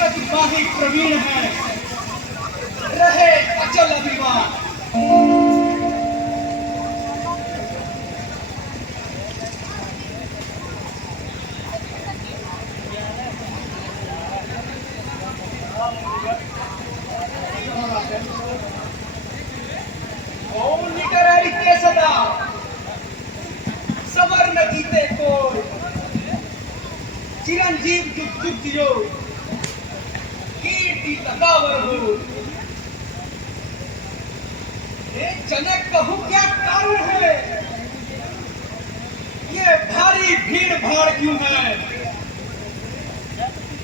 जगत माही प्रवीण है, रहे अचल अभिमान। लिटरेरी के सदा सबर न जीते कोई, चिरंजीव जुग जुग जियो, कीर्ति तकावर हो। जनक कहूं क्या कारण है, ये भारी भीड़ भाड़ क्यों है?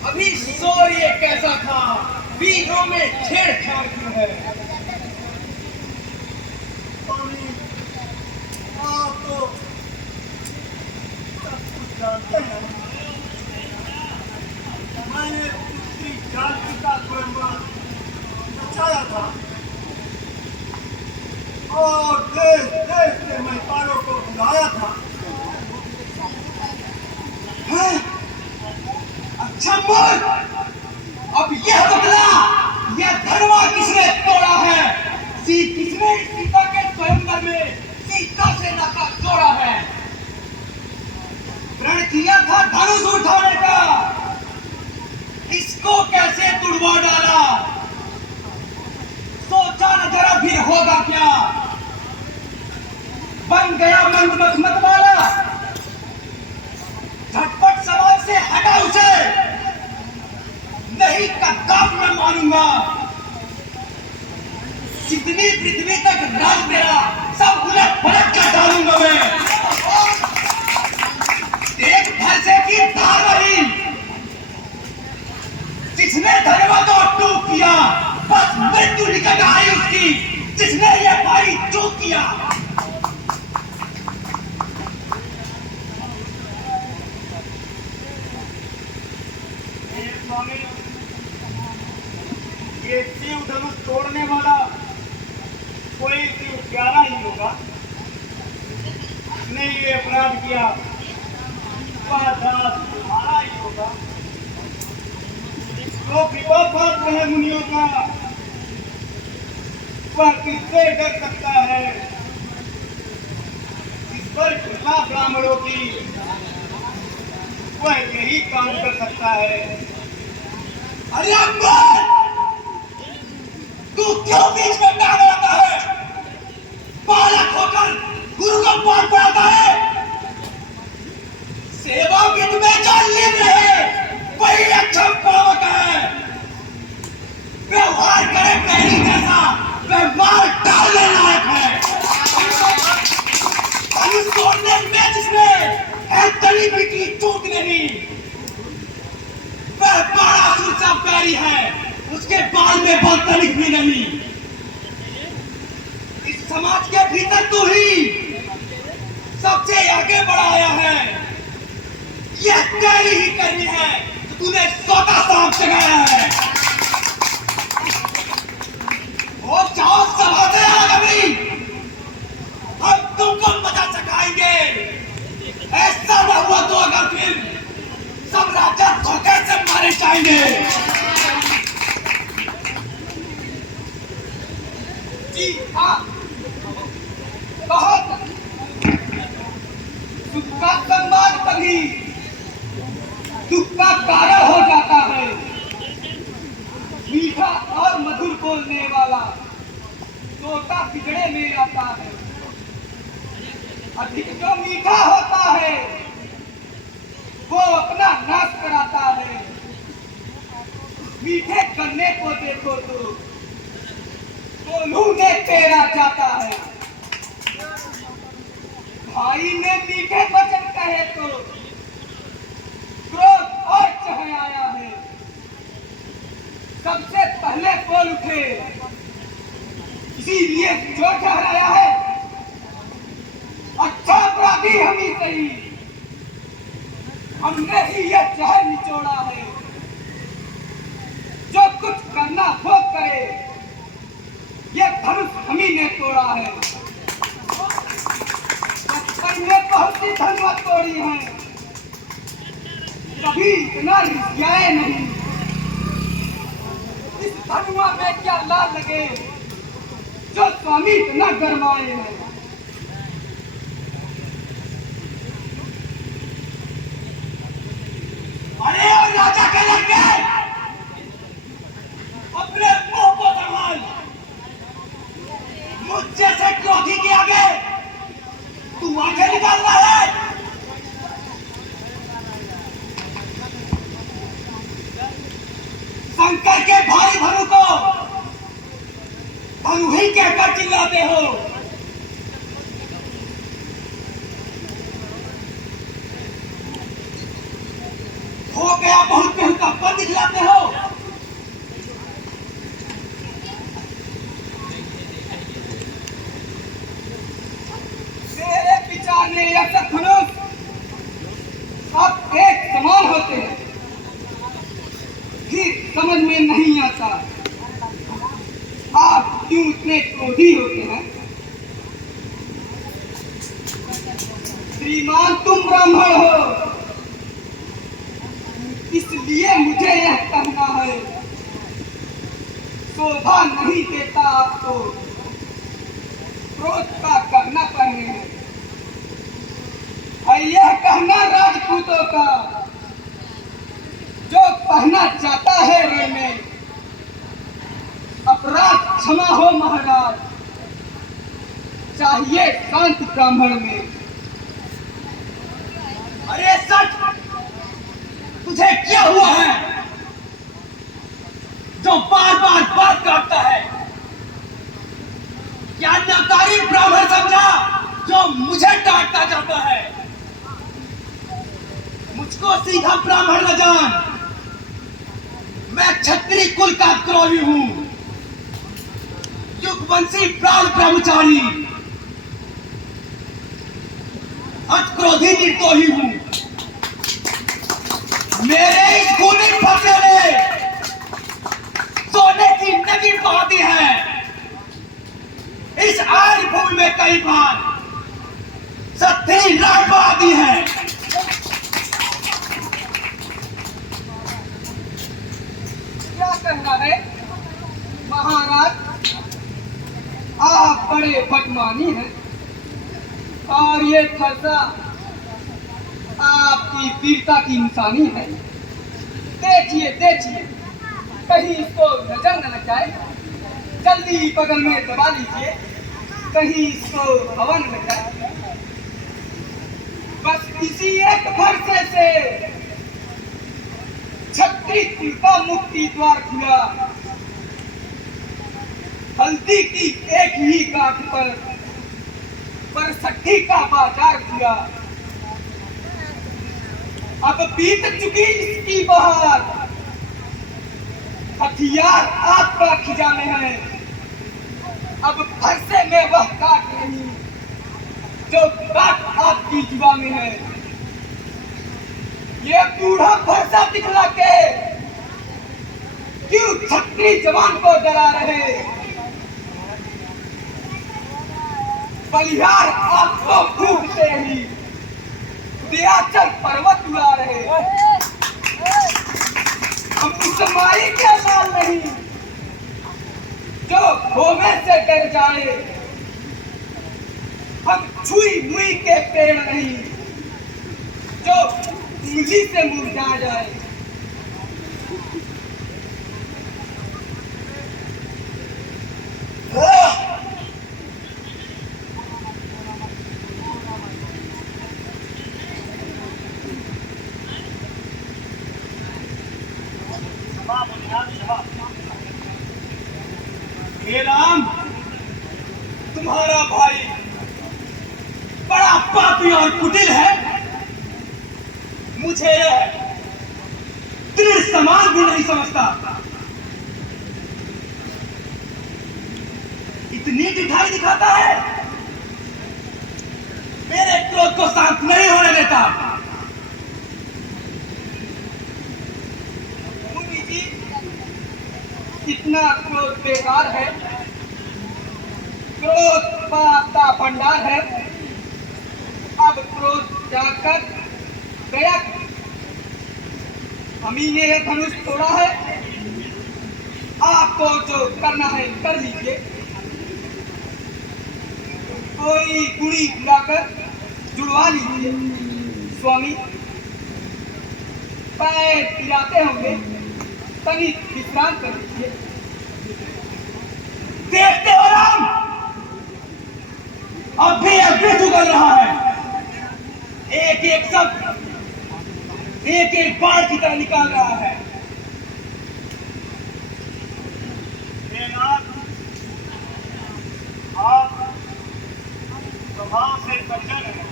अभी शोर ये कैसा था, वीरों में छेड़छाड़ क्यों है? आप तो सब कुछ जानते हैं। मैंने दूसरी जाति का स्वयंवर बचाया था और देश देश के महिपालों को बुलाया था। अच्छा बोल, अब यह बदला, यह धर्मा किसने तोड़ा है? किसने सीता के स्वयंवर में सीता से नाता जोड़ा है? प्रण किया था धनुष उठाने का, इसको कैसे तुड़वा डाला? सोचा न जरा भी होगा क्या? बन गया मंद मत वाला, झटपट समाज से हटा उसे, नहीं कद्दाफ मैं मानूंगा। जितनी पृथ्वी तक राज तेरा, सब उलट पलट कर डालूंगा मैं। एक भरसे की धार रही, जिसने धनवा को टूट किया, बस मृत्यु निकल आई उसकी, जिसने ये भाई चूक किया। स्वामी, ये शिव धनुष तोड़ने वाला कोई शिव प्यारा ही होगा। उसने ये अपराध किया, वह दास तुम्हारा ही होगा। तो कृपा पात्र है मुनियों का, वह किससे डर सकता है? इस पर कृपा ब्राह्मणों की, वह यही काम कर सकता है। अरे अकबर, तू क्यों बीच में डाल आता है? बालक होकर गुरु को पार पड़ाता है। सेवा विद में जो लीन रहे, वही अच्छा पावक है। व्यवहार करे पहली जैसा, वह मार डालने लायक है। धनुष तोड़ने में जिसमें है तली भी की चूक नहीं, वह बड़ा सुरसा पैरी है, उसके बाल में बहुत तनिक भी नहीं। इस समाज के भीतर तू ही सबसे आगे बढ़ाया है, यह तेरी ही करनी है, तो तूने सोता सांप जगाया है। वो जाओ सभा से अभी, हम तुमको मजा चखाएंगे। ऐसा न हुआ तो अगर फिर सब राजा धोखे से मारे जाएंगे। जी हाँ, बहुत दुख का संवाद तभी दुख का कारण हो जाता है। मीठा और मधुर बोलने वाला तोता पिजड़े में आता है। अधिक जो मीठा होता है, वो अपना नाश कराता है। मीठे करने को देखो तो कोल्हू ने तेरा जाता है। भाई ने मीठे वचन कहे तो क्रोध और चढ़ आया है। सबसे पहले बोल उठे, इसीलिए जो ठहराया है। अच्छा अपराधी हम ही सही, हमने ही यह जहर निचोड़ा है। जो कुछ करना वो करे, ये धनुष हम ही ने तोड़ा है। बचपन में बहुत सी धनुष तोड़ी है, कभी इतना रिसियाए नहीं। धनुआ में क्या लाल लगे जो स्वामी इतना गरमाए हैं। अरे और राजा के लड़के अपने मुंह को संभाल। मुझसे से क्रोधी के आगे तू आगे निकाल रहा है। शंकर के भाई धनु को धनु ही कहकर चिल्लाते हो। हो गया बहुत केहू का पद दिखलाते हो। मेरे विचार में यह सब धनुष सब एक समान होते हैं। फिर समझ में नहीं आता आप क्यों इतने क्रोधी होते हैं। श्रीमान तुम ब्राह्मण हो इसलिए मुझे यह कहना है। शोभा नहीं देता आपको क्रोध का कहना पहने हैं। और यह कहना राजपूतों का जो कहना चाहता है रण में अपराध क्षमा हो महाराज चाहिए शांत ब्राह्मण में। अरे सच तुझे क्या हुआ है जो बार बार बात करता है। क्या नाकारी ब्राह्मण समझा जो मुझे डांटता जाता है। मुझको सीधा ब्राह्मण न जान। मैं क्षत्रिय कुल का द्रोही हूं। युगवंशी प्राण ब्रह्मचारी अक्रोधी निर्दोही हूं। मेरे इस खूनी फटे ने सोने की नदी बहा दी है। इस आर्य भूमि में कई बार सत्ती लाट बहा दी है। क्या कहना है महाराज आप बड़े बदमानी हैं और ये फरसा आपकी वीरता की निशानी है। देखिए देखिए कहीं इसको नजर न लग जाए। जल्दी बगल में दबा लीजिए कहीं इसको हवा न लग जाए। बस इसी एक फरसे से क्षत्रिय कुल का मुक्ति द्वार खुला। हल्दी की एक ही गांठ पर सट्ठी का बाजार खुला। अब बीत चुकी इसकी बहार हथियार आपका खिजा में है। अब फरसे में वह काट नहीं जो काट आपकी जुबा में है। ये बूढ़ा फरसा दिखला के क्यों क्षत्रिय जवान को डरा रहे। बलिहार आपको फूकते ही विंध्याचल पर्वत उड़ा रहे। हम उस माई के लाल नहीं जो होमे से डर जाए। हम छुई मुई के पेड़ नहीं जो उंगली से मुरझा जाए। हे राम तुम्हारा भाई बड़ा पापी और कुटिल है। मुझे दृढ़ समान भी नहीं समझता। इतनी दिखाई दिखाता है मेरे क्रोध को शांत नहीं होने देता। मुनि जी इतना क्रोध बेकार है। क्रोध पाप का भंडार है। अब क्रोध जाकर गया। हम ही ने यह धनुष तोड़ा है। आपको जो करना है कर लीजिए। कोई कुड़ी बुलाकर जुड़वा लीजिए। स्वामी पैर पिराते होंगे, तनिक विश्राम कर लीजिए। देखते हो राम, अब भी अवृत उगल रहा है। एक एक शब्द एक एक बाण की तरह निकाल रहा है। आप स्वभाव से सज्जन हैं।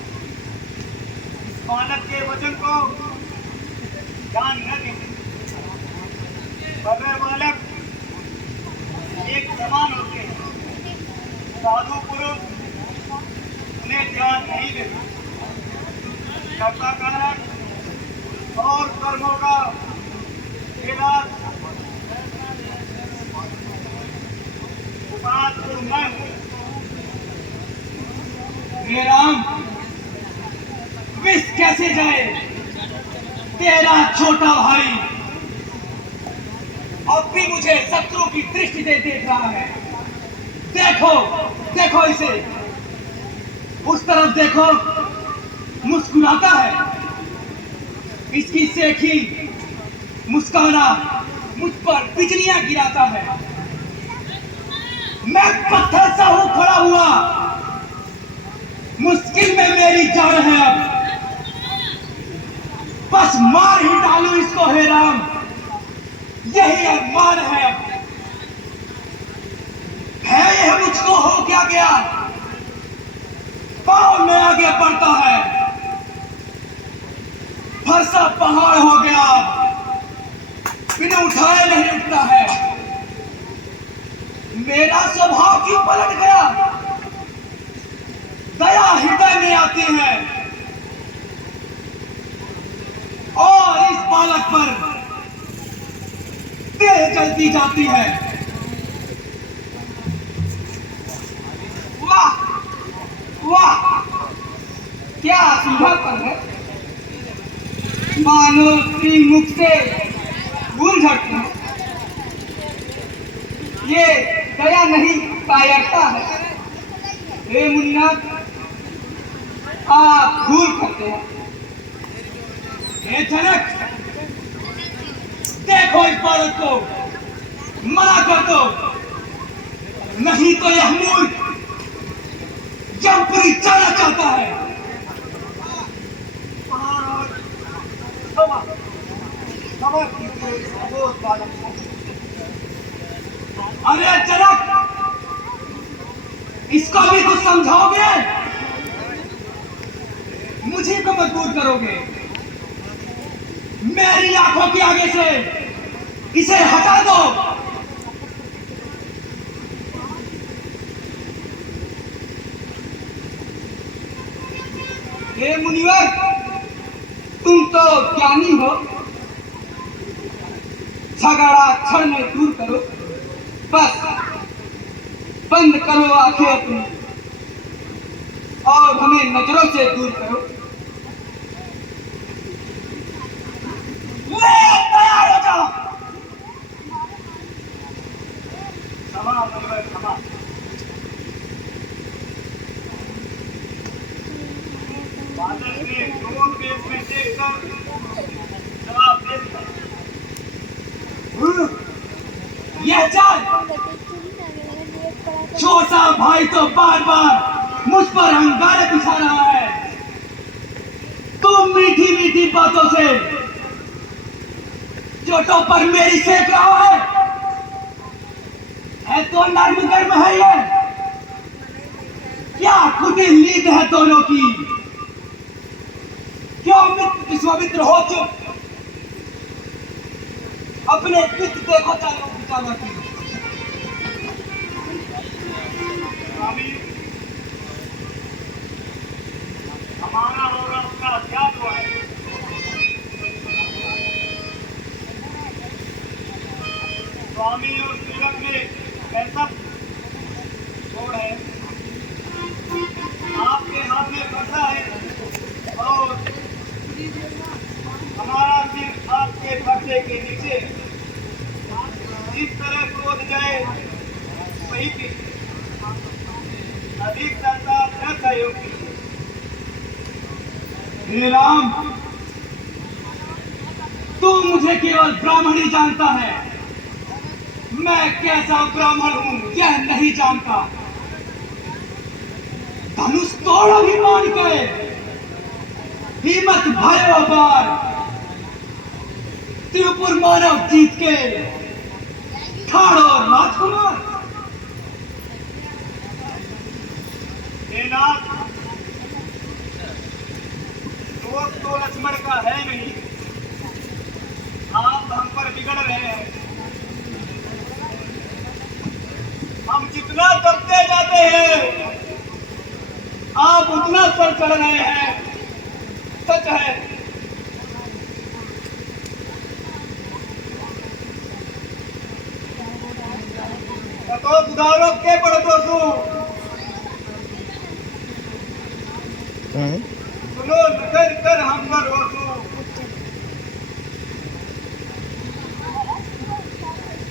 बालक के वचन को ध्यान न दीजिए। अगर बालक एक समान होते हैं, साधु पुरुष उन्हें ध्यान नहीं देते। कर्ता कारक और कर्मों का इलाज बात तो मैं हूँ। हे राम, विष कैसे जाए तेरा छोटा भाई अब भी मुझे शत्रु की दृष्टि से देख रहा है। देखो देखो इसे, उस तरफ देखो, मुस्कुराता है। इसकी सेखी मुस्काना मुझ पर बिजलियां गिराता है। मैं पत्थर सा हूं खड़ा हुआ, मुश्किल में मेरी जान है। अब बस मार ही डालू इसको हे राम, यही अरमान है। यह मुझको हो क्या गया, पांव में आगे बढ़ता है, फंसा पहाड़ हो गया, बिना उठाए नहीं उठता है। मेरा स्वभाव क्यों पलट गया, दया हृदय में आती है और इस बालक पर देह जलती जाती है। वाह वाह, क्या सीधापन है, मानो मुख से भूल झड़ती है। ये दया नहीं कायरता है। हे मुन्नाथ, आप भूल करते हैं। हे जनक, देखो इस बालक को, मना कर दो, नहीं तो यह मूर्ख जमपुरी जाना चाहता है। क्षमा कीजिए अबोध बालक को। अरे जनक, इसको भी कुछ समझाओगे, मुझे को मजबूर करोगे। मेरी आंखों के आगे से इसे हटा दो। हे मुनिवर, तुम तो ज्ञानी हो, झगड़ा क्षण में दूर करो। बस बंद करो आंखें अपनी और हमें नजरों से दूर करो। ले तैयार हो जाओ। क्षमा मुनिवर, क्षमा। बालक ने क्रोध वेग में देखकर जवाब दे दिया। यह चाल छोटा भाई तो बार बार मुझ पर अंगारे बिछा रहा है। तुम मीठी मीठी बातों से चोटों पर मेरी सेक रहा है तो नर्म गर्म है ये। क्या कुटिल नींद है दोनों की, क्यों मित्र विश्वामित्र हो चुप, अपने पित देखो चालों बिचारा की। स्वामी, हमारा और आपका क्या तो है? स्वामी और सेवक में ऐसा जोड़ है, आपके हाथ में पर्दा है और हमारा सिर आपके पर्दे के नीचे। इस तरह को बन जाए वही की अधिक चर्चा न सहयोग कीजिए। हे राम, तू मुझे केवल ब्राह्मण ही जानता है, मैं कैसा ब्राह्मण हूं यह नहीं जानता। धनुष तोड़ अभिमान के, हिम्मत भयो बार, त्रिपुर मानव जीत के ठाड़ो राजकुमार। हे नाथ, दोष तो लक्ष्मण का है नहीं, आप हम पर बिगड़ रहे हैं। हम जितना दबते जाते हैं आप उतना सर चढ़ रहे हैं। सच है, तो सुधारो के पड़तो सु सुनो नगर कर हम पर होसु।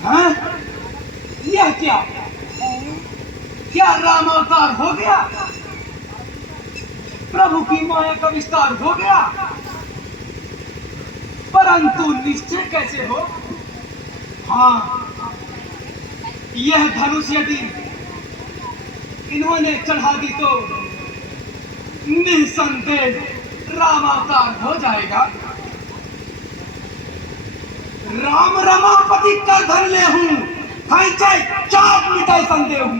हाँ? यह क्या क्या राम अवतार हो गया? प्रभु की माया का विस्तार हो गया, परंतु निश्चय कैसे हो? हाँ, यह धनुष यदि इन्होंने चढ़ा दी तो निसंदेह राम अवतार हो जाएगा। राम रमापति कर धन्य हूं, चाहे चाप मिटाए संदेह हूं।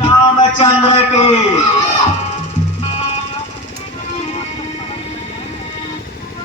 रामचंद्र की